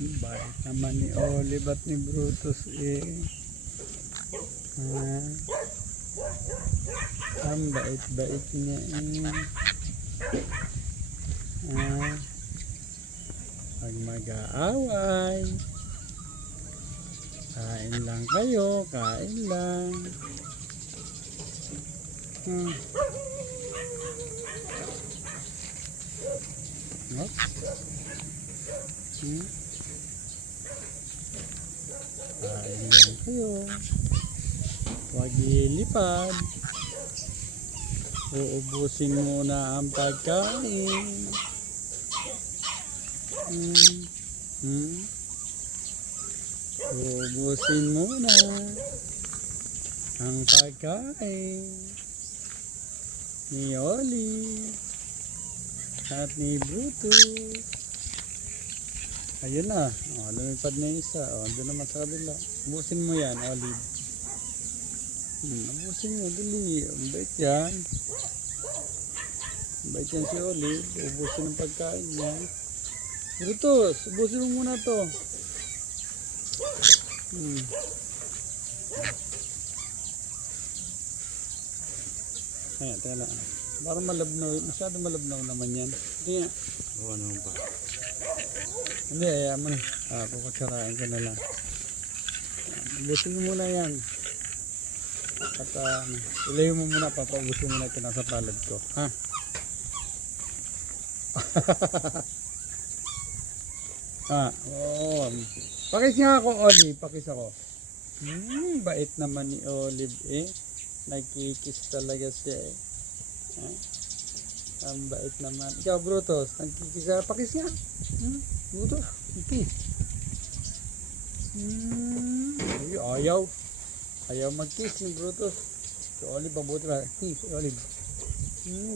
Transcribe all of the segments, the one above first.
Bait naman ni Olive at ni Brutus eh. Ang bait-bait niya eh. Pag mag-aaway, kain lang kayo, kain lang. Kain lang kayo. Huwag ilipad. Uubusin muna ang pagkain. Uubusin muna ang pagkain ni Olive at ni Brutus. Ayun na. Lumipad na yung isa. Doon naman sa kabila. Ubusin mo yan, Olive. Ubusin mo, dali. Ang bait yan. Ang bait yan si Olive. Ubusin ang pagkain niya. Brutus, ubusin mo muna to. Ayan, teka lang. Parang malabnaw. Masyadong malabnaw naman yan. Hindi nga. Oo, ano ba? Hindi, ayaw mo na. Kukutsarain ko na lang. Ubusin mo muna yan. At ilayo mo muna, papaubusin mo na ito nasa palad ko. Ha? Oo. Pakis nga ako, Olive. Pakis ako. Bait naman ni Olive eh. Nagkikis talaga siya eh. Ang bait naman. Ikaw, Brutus, nagkikis ka. Pakis nga. Brutus, nagkikis. Ayaw. Ayaw mag-kiss ni Brutus. Si Olive, mabuti ba? Si Olive.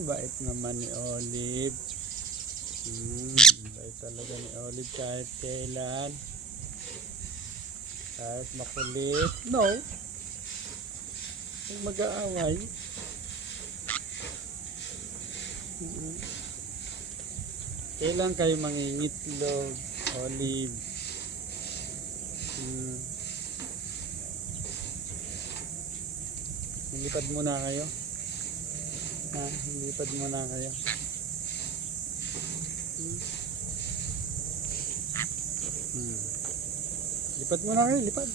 Bait naman ni Olive. Bait talaga ni Olive kahit kailan. Kahit makulit. No. Huwag mag-aaway. Kailan kayo mangingitlog, Olive? Lipad muna kayo. Lipad muna kayo. Lipad muna kayo, lipad.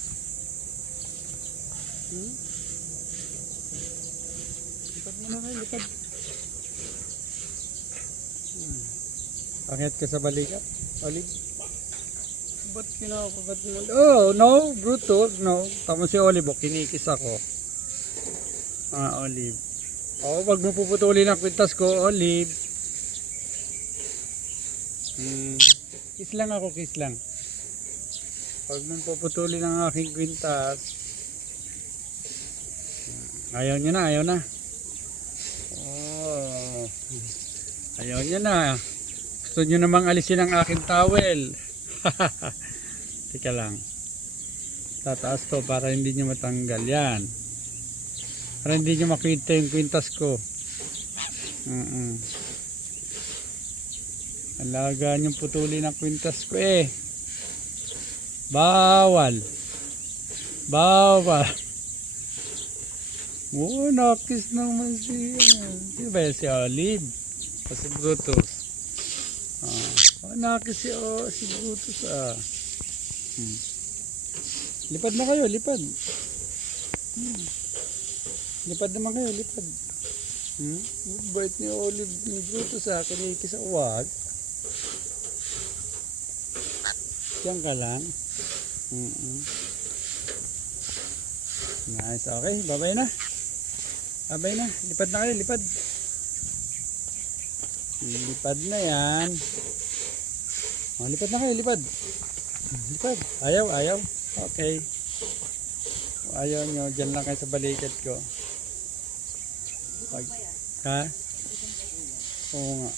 Lipad muna kayo, lipad. Pangit ka sa balikat, Olive. Ba't kinakagat mo? Oh, no, Brutus, no. Tama si Olive, kinikis ako. Olive. Wag mo puputulin ang kwintas ko, Olive. Kiss lang ako, kiss lang. Wag mo puputulin ang aking kwintas. Ayaw niya na, ayaw na. Ayaw niya na. Gusto niyo namang alisin ang aking towel. Tika lang. Tataas ko para hindi niyo matanggal yan. Para hindi nyo makita yung kwintas ko. Alagaan yung putulin ng kwintas ko eh. Bawal. Bawal. Nakis naman siya. Di ba yan si Olive? O si Brutus? Nakis si Brutus Lipad na kayo, lipad. Lipad naman kayo, lipad. Bait ni Olive ni Brutus kinikis sa uwag. Diyan ka lang. Nice, okay, babay na. Babay na, lipad na kayo, lipad. Lipad na yan. Lipad na kayo, lipad. Lipad, ayaw. Okay. Ayaw nyo, dyan lang kayo sa balikat ko. Oo nga.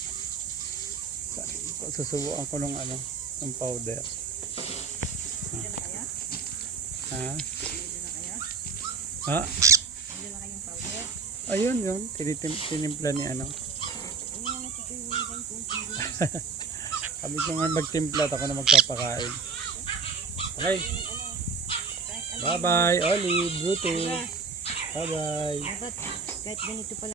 Susubukan ko nung ng powder. Ayun yun, tinimpla ni Sabi ko nga magtimpla at ako na magpapakain. Ay. Bye-bye, Olive, Brutus. Bye-bye. Dapat kahit ganito pala.